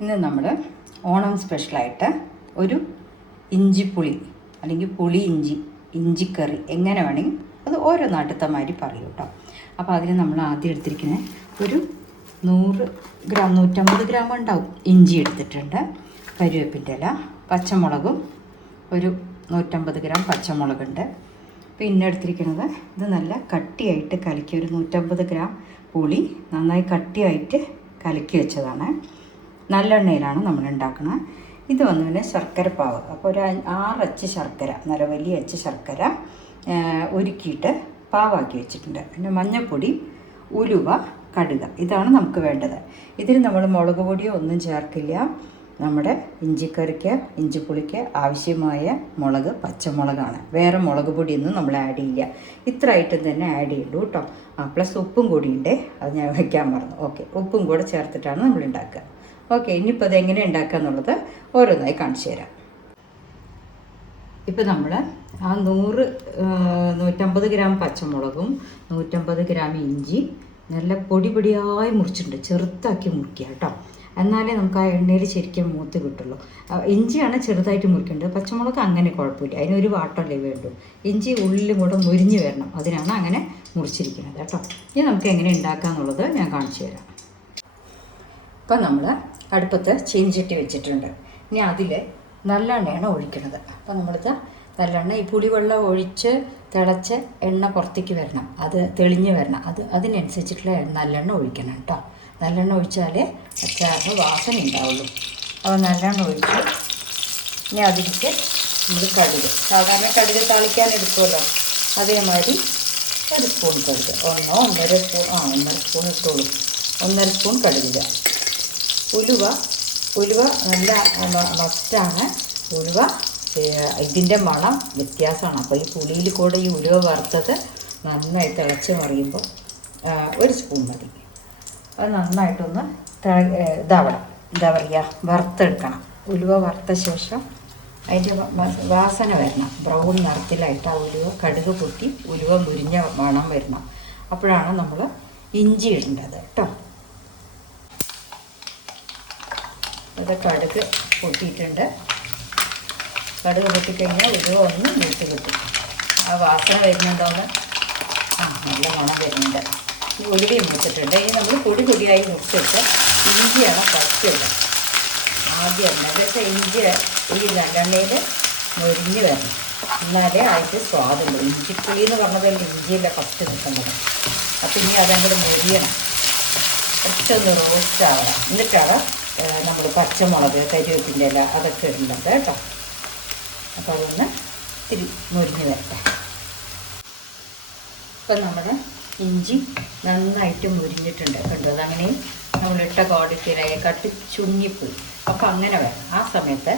ഇന്ന് നമ്മൾ ഓണം സ്പെഷ്യലായിട്ട് ഒരു ഇഞ്ചിപ്പുളി അല്ലെങ്കിൽ പുളി ഇഞ്ചി ഇഞ്ചിക്കറി എങ്ങനെ വേണമെങ്കിൽ അത് ഓരോ നാട്ടിലത്തെ പറയും കേട്ടോ അപ്പോൾ അതിന് നമ്മൾ ആദ്യം എടുത്തിരിക്കുന്നത് ഒരു നൂറ് ഗ്രാം നൂറ്റമ്പത് ഗ്രാം ഉണ്ടാവും ഇഞ്ചി എടുത്തിട്ടുണ്ട്. കരുവേപ്പിന്റെ ഇല പച്ചമുളകും ഒരു നൂറ്റമ്പത് ഗ്രാം പച്ചമുളകുണ്ട്. പിന്നെ എടുത്തിരിക്കുന്നത് ഇത് നല്ല കട്ടിയായിട്ട് കലക്കി ഒരു നൂറ്റമ്പത് ഗ്രാം പുളി നന്നായി കട്ടിയായിട്ട് കലക്കി വെച്ചതാണ്. നല്ലെണ്ണയിലാണ് നമ്മൾ ഉണ്ടാക്കുന്നത്. ഇത് വന്നു പിന്നെ ശർക്കര പാവ്. അപ്പോൾ ഒരു ആറ് ആറച്ച് ശർക്കര നല്ല വലിയ അച്ച് ശർക്കര ഒരുക്കിയിട്ട് പാവാക്കി വെച്ചിട്ടുണ്ട്. പിന്നെ മഞ്ഞൾപ്പൊടി ഉലുവ കടുക. ഇതാണ് നമുക്ക് വേണ്ടത്. ഇതിൽ നമ്മൾ മുളക് പൊടിയോ ഒന്നും ചേർക്കില്ല. നമ്മുടെ ഇഞ്ചിക്കറിക്ക് ഇഞ്ചിപ്പുളിക്ക് ആവശ്യമായ മുളക് പച്ചമുളകാണ്. വേറെ മുളക് പൊടിയൊന്നും നമ്മൾ ആഡ് ചെയ്യില്ല. ഇത്ര ഐറ്റം തന്നെ ആഡ് ചെയ്യുള്ളൂ കേട്ടോ. ആ പ്ലസ് ഉപ്പും കൂടിയുണ്ട്. അത് ഞാൻ വയ്ക്കാൻ മറന്നു. ഓക്കെ. ഉപ്പും കൂടെ ചേർത്തിട്ടാണ് നമ്മൾ ഉണ്ടാക്കുക. ഓക്കെ ഇനിയിപ്പോൾ അത് എങ്ങനെ ഉണ്ടാക്കുക എന്നുള്ളത് ഓരോന്നായി കാണിച്ചു തരാം. ഇപ്പം നമ്മൾ ആ നൂറ് നൂറ്റമ്പത് ഗ്രാം പച്ചമുളകും നൂറ്റമ്പത് ഗ്രാം ഇഞ്ചി നല്ല പൊടി പൊടിയായി മുറിച്ചിട്ടുണ്ട്. ചെറുതാക്കി മുറിക്കുക കേട്ടോ. എന്നാലേ നമുക്ക് ആ എണ്ണയിൽ ശരിക്കും മൂത്ത് കിട്ടുള്ളൂ. ഇഞ്ചിയാണ് ചെറുതായിട്ട് മുറിക്കേണ്ടത്. പച്ചമുളക് അങ്ങനെ കുഴപ്പമില്ല. അതിനൊരു വാട്ടമല്ലേ വേണ്ടൂ. ഇഞ്ചി ഉള്ളിലും കൂടെ മുരിഞ്ഞ് വരണം. അതിനാണ് അങ്ങനെ മുറിച്ചിരിക്കുന്നത് കേട്ടോ. ഇനി നമുക്ക് എങ്ങനെ ഉണ്ടാക്കാന്നുള്ളത് ഞാൻ കാണിച്ചു തരാം. ഇപ്പം നമ്മൾ അടുപ്പത്ത് ചീനിച്ചട്ടി വെച്ചിട്ടുണ്ട്. ഇനി അതിൽ നല്ലെണ്ണയാണ് ഒഴിക്കുന്നത്. അപ്പം നമ്മളിത് നല്ലെണ്ണ ഈ പുളിവെള്ളം ഒഴിച്ച് തിളച്ച് എണ്ണ പുറത്തേക്ക് വരണം. അത് തെളിഞ്ഞ് വരണം. അത് അതിനനുസരിച്ചിട്ടുള്ള നല്ലെണ്ണ ഒഴിക്കണം കേട്ടോ. നല്ലെണ്ണ ഒഴിച്ചാലേ അച്ചാറിന് വാസന ഉണ്ടാവുള്ളൂ. അപ്പോൾ നല്ലെണ്ണ ഒഴിച്ച് ഇനി അതിലേക്ക് നമ്മൾ കടുക് സാധാരണ കടുക് താളിക്കാൻ എടുക്കുമല്ലോ. അതേമാതിരി ഒരു സ്പൂൺ കടുക്. ഒന്നോ ഒന്നര സ്പൂൺ ആ ഒന്നര സ്പൂൺ ഇട്ടോളൂ. ഒന്നര സ്പൂൺ കടുകില്ല ഉലുവ. ഉലുവ നല്ല മസ്റ്റാണ്. ഉലുവ ഇതിന്റെ മണം വ്യത്യാസമാണ്. അപ്പോൾ ഈ പുളിയിൽ കൂടെ ഈ ഉലുവ വറുത്തത് നന്നായി തിളച്ച് മറിയുമ്പോൾ ഒരു സ്പൂൺ മതി. അത് നന്നായിട്ടൊന്ന് ഇതാവണം. എന്താ പറയുക വറുത്തെടുക്കണം. ഉലുവ വറുത്ത ശേഷം അതിന്റെ വാസന വരണം. ബ്രൗൺ നിറത്തിലായിട്ട് ആ ഉലുവ കടുക് പൊട്ടി ഉലുവ മുരിഞ്ഞ മണം വരണം. അപ്പോഴാണ് നമ്മൾ ഇഞ്ചി ഇടേണ്ടത്. കേട്ടോ? അത് കടുക് പൊട്ടിയിട്ടുണ്ട്. കടുക് പൊട്ടിക്കഴിഞ്ഞാൽ ഇത് ഒന്ന് മൂത്ത് കിട്ടും. ആ വാസന വരുന്നുണ്ടോന്ന് ആ നല്ല മണം വരുന്നുണ്ട്. ഈ ഉലുവയും മൂത്തിട്ടുണ്ട്. ഇനി നമ്മൾ പൊടി പൊടിയായി മുറിച്ചിട്ട് ഇഞ്ചിയാണ് ഫസ്റ്റ് ആദ്യം ഇടുന്നത് വെച്ചാൽ ഇഞ്ചി ഈ നല്ലെണ്ണയിൽ മുരിഞ്ഞ് വരണം. എന്നാലേ അതിന്റെ സ്വാദുള്ളൂ. ഇഞ്ചിപ്പുളി എന്ന് പറഞ്ഞതല്ല ഇഞ്ചിയല്ല ഫസ്റ്റ് നിൽക്കുന്നത് അപ്പം ഇനി അതങ്ങോട്ട് മുരിയണം. കുറച്ചൊന്ന് റോസ്റ്റ് ആവണം. എന്നിട്ടാണ് നമ്മൾ പച്ചമുളക് കരിവേപ്പിന്റെ ഇല അതൊക്കെ ഇടുന്നത് കേട്ടോ. അപ്പോൾ അതൊന്ന് ഇത്തിരി മുരിഞ്ഞ് വരട്ടെ. ഇപ്പം നമ്മുടെ ഇഞ്ചി നന്നായിട്ട് മുരിഞ്ഞിട്ടുണ്ട് കണ്ടോ? അതങ്ങനെ നമ്മളിട്ട ക്വാണ്ടിറ്റിയിലായി. കട്ടി ചുങ്ങിപ്പോയി. അപ്പോൾ അങ്ങനെ വേണം. ആ സമയത്ത്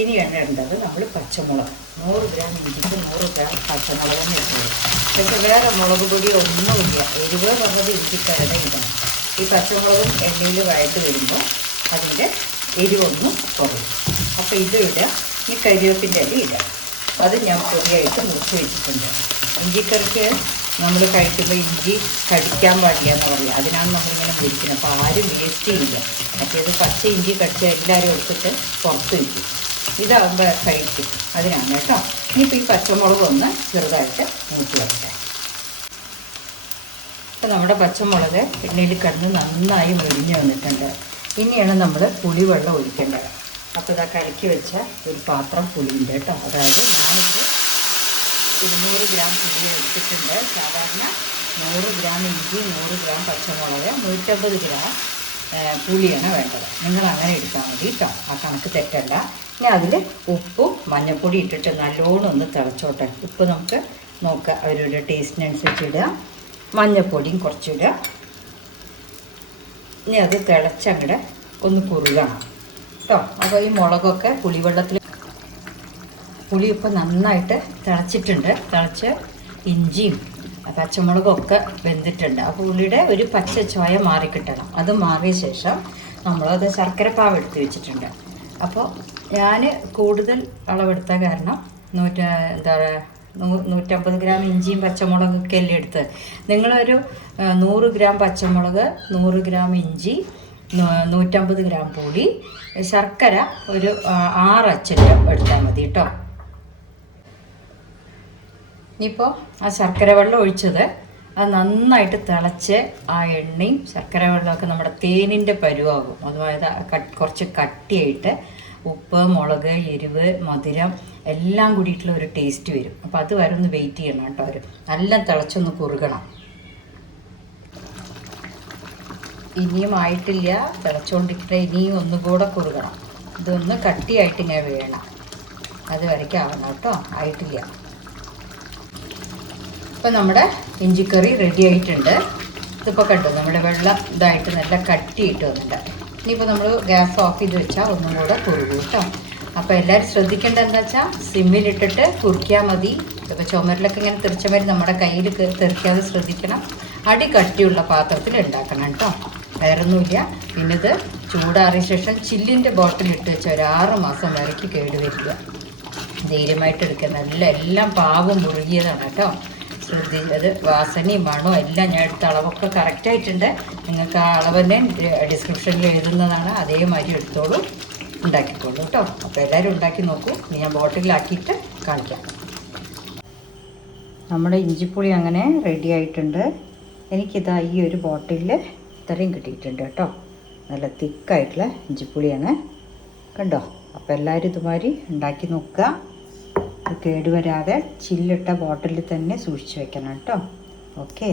ഇനിയാണ് ഇടേണ്ടത് നമ്മൾ പച്ചമുളക്. നൂറ് ഗ്രാം ഇഞ്ചിക്ക് നൂറ് ഗ്രാം പച്ചമുളക് തന്നെ ഇട്ടുള്ളൂ പക്ഷേ വേറെ മുളക് പൊടി ഒന്നുമില്ല. എരിവ് പറഞ്ഞത് ഇഞ്ചിക്കരുടെ ഇടണം. ഈ പച്ചമുളകും എണ്ണയിൽ വഴറ്റ് വരുമ്പോൾ അതിന്റെ എരിവൊന്നും കുറയും. അപ്പോൾ ഇത് ഇടുക ഈ കരിവേപ്പിന്റെ ഇല ഇടുക അത് ഞാൻ പൊടിയായിട്ട് മുറിച്ച് വെച്ചിട്ടുണ്ട്. ഇഞ്ചിക്കറിക്ക് നമ്മൾ കഴിക്കുമ്പോൾ ഇഞ്ചി കടിക്കാൻ പാടില്ല എന്ന് പറയുക അതിനാണ് നമ്മളിങ്ങനെ മുരിക്കുന്നത് അപ്പോൾ ആരും വേസ്റ്റ് ചെയ്യില്ല. മറ്റേത് പച്ച ഇഞ്ചി കടിച്ച് എല്ലാവരും എടുത്തിട്ട് പുറത്ത് വയ്ക്കും ഇതാകുമ്പോൾ കഴിക്കും. അതിനാണ് കേട്ടോ. ഇനിയിപ്പോൾ ഈ പച്ചമുളക് ഒന്ന് ചെറുതായിട്ട് മൂട്ടി വെക്കാം. അപ്പോൾ നമ്മുടെ പച്ചമുളക് എണ്ണയിൽ കിടന്ന് നന്നായി മുരിഞ്ഞ് വന്നിട്ടുണ്ട്. ഇനിയാണ് നമ്മൾ പുളിവെള്ളം ഒഴിക്കേണ്ടത്. അപ്പോൾ ഇതാ കലക്കി വെച്ച ഒരു പാത്രം പുളിയുണ്ട് കേട്ടോ. അതായത് ഞാനിത് ഇരുന്നൂറ് ഗ്രാം പുളി എടുത്തിട്ടുണ്ട്. സാധാരണ നൂറ് ഗ്രാം ഇഞ്ചി നൂറ് ഗ്രാം പച്ചമുളക് നൂറ്റമ്പത് ഗ്രാം പുളിയാണ് വേണ്ടത്. നിങ്ങൾ അങ്ങനെ എടുത്താൽ മതി കേട്ടോ. ആ കണക്ക് തെറ്റല്ല. ഇനി അതിൽ ഉപ്പും മഞ്ഞൾപ്പൊടി ഇട്ടിട്ട് നല്ലോണം ഒന്ന് തിളച്ചോട്ടെ. ഉപ്പ് നമുക്ക് നോക്കുക അവരുടെ ടേസ്റ്റിനനുസരിച്ച് ഇടുക. മഞ്ഞൾപ്പൊടിയും കുറച്ചിടുക. ഇനി അത് തിളച്ചങ്ങടെ ഒന്ന് കുറുകണം. കേട്ടോ അപ്പോൾ ഈ മുളകൊക്കെ പുളിവെള്ളത്തിൽ പുളി ഇപ്പം നന്നായിട്ട് തിളച്ചിട്ടുണ്ട്. തിളച്ച് ഇഞ്ചിയും പച്ചമുളകും ഒക്കെ വെന്തിട്ടുണ്ട്. ആ പുളിയുടെ ഒരു പച്ച ചോയ മാറിക്കിട്ടണം അത് മാറിയ ശേഷം നമ്മളത് ശർക്കരപ്പാവ് എടുത്ത് വെച്ചിട്ടുണ്ട്. അപ്പോൾ ഞാൻ കൂടുതൽ അളവെടുത്ത കാരണം നൂറ്റ എന്താ നൂറ്റമ്പത് ഗ്രാം ഇഞ്ചിയും പച്ചമുളകൊക്കെ അല്ലേ എടുത്ത്. നിങ്ങളൊരു നൂറ് ഗ്രാം പച്ചമുളക് നൂറ് ഗ്രാം ഇഞ്ചി നൂറ്റമ്പത് ഗ്രാം പൊടി ശർക്കര ഒരു ആറ് അച്ചിട്ട് എടുത്താൽ മതി കേട്ടോ ഇനിയിപ്പോൾ ആ ശർക്കര വെള്ളം ഒഴിച്ചത് അത് നന്നായിട്ട് തിളച്ച് ആ എണ്ണയും ശർക്കര വെള്ളമൊക്കെ നമ്മുടെ തേനിന്റെ പരുവാകും. ആ കുറച്ച് കട്ടിയായിട്ട് ഉപ്പ് മുളക് എരിവ് മധുരം എല്ലാം കൂടിയിട്ടുള്ള ഒരു ടേസ്റ്റ് വരും. അപ്പോൾ അത് വരെ ഒന്ന് വെയിറ്റ് ചെയ്യണം കേട്ടോ അവർ നല്ല തിളച്ചൊന്ന് കുറുകണം. ഇനിയും ആയിട്ടില്ല. തിളച്ചുകൊണ്ടിരിക്കട്ടെ ഇനിയും ഒന്നുകൂടെ കുറുകണം. ഇതൊന്ന് കട്ടിയായിട്ട് ഇങ്ങനെ വേണം. അത് വരയ്ക്കാവണം കേട്ടോ. ആയിട്ടില്ല. ഇപ്പം നമ്മുടെ ഇഞ്ചിക്കറി റെഡി ആയിട്ടുണ്ട്. ഇതിപ്പോൾ കണ്ടു? നമ്മുടെ വെള്ളം ഇതായിട്ട് നല്ല കട്ടിയിട്ട് വന്നിട്ടുണ്ട്. ഇനിയിപ്പോൾ നമ്മൾ ഗ്യാസ് ഓഫ് ചെയ്ത് വെച്ചാൽ ഒന്നും കൂടെ കുറുകും കേട്ടോ അപ്പോൾ എല്ലാവരും ശ്രദ്ധിക്കേണ്ട എന്താ വെച്ചാൽ സിമ്മിലിട്ടിട്ട് കുറിക്കാൻ മതി. ഇപ്പോൾ ചുമരിലൊക്കെ ഇങ്ങനെ തെറിച്ച തെറിച്ചമരി നമ്മുടെ കയ്യിൽ തെറിക്കാതെ ശ്രദ്ധിക്കണം. അടി കട്ടിയുള്ള പാത്രത്തിൽ ഉണ്ടാക്കണം കേട്ടോ വേറൊന്നുമില്ല. പിന്നെ ഇത് ചൂടാറിയ ശേഷം ചില്ലിന്റെ ബോട്ടിൽ ഇട്ട് വെച്ച ഒരു ആറ് മാസം വരയ്ക്ക് കേടുവരില്ല ധൈര്യമായിട്ട് എടുക്കുക. നല്ല എല്ലാം പാവം മുറുകിയതാണ് കേട്ടോ ശ്രദ്ധിച്ചത് വാസനയും മണവും എല്ലാം ഞാൻ എടുത്ത അളവൊക്കെ കറക്റ്റായിട്ടുണ്ട് നിങ്ങൾക്ക് ആ അളവ് തന്നെ ഡിസ്ക്രിപ്ഷനിൽ എഴുതുന്നതാണ്. അതേമാതിരി എടുത്തോളൂ. ഉണ്ടാക്കിക്കോളൂ കേട്ടോ. അപ്പോൾ എല്ലാവരും ഉണ്ടാക്കി നോക്കൂ. ഞാൻ ബോട്ടിലാക്കിയിട്ട് കാണിക്കാം. നമ്മുടെ ഇഞ്ചിപ്പുളി അങ്ങനെ റെഡി ആയിട്ടുണ്ട്. എനിക്കിതാ ഈ ഒരു ബോട്ടിലിൽ ഇത്രയും കിട്ടിയിട്ടുണ്ട് കേട്ടോ. നല്ല തിക്കായിട്ടുള്ള ഇഞ്ചിപ്പുളിയാണ് കണ്ടോ? അപ്പോൾ എല്ലാവരും ഇതുമാതിരി ഉണ്ടാക്കി നോക്കുക. കേടുവരാതെ ചില്ലിട്ട ബോട്ടിലിൽ തന്നെ സൂക്ഷിച്ചു വെക്കണം കേട്ടോ. ഓക്കെ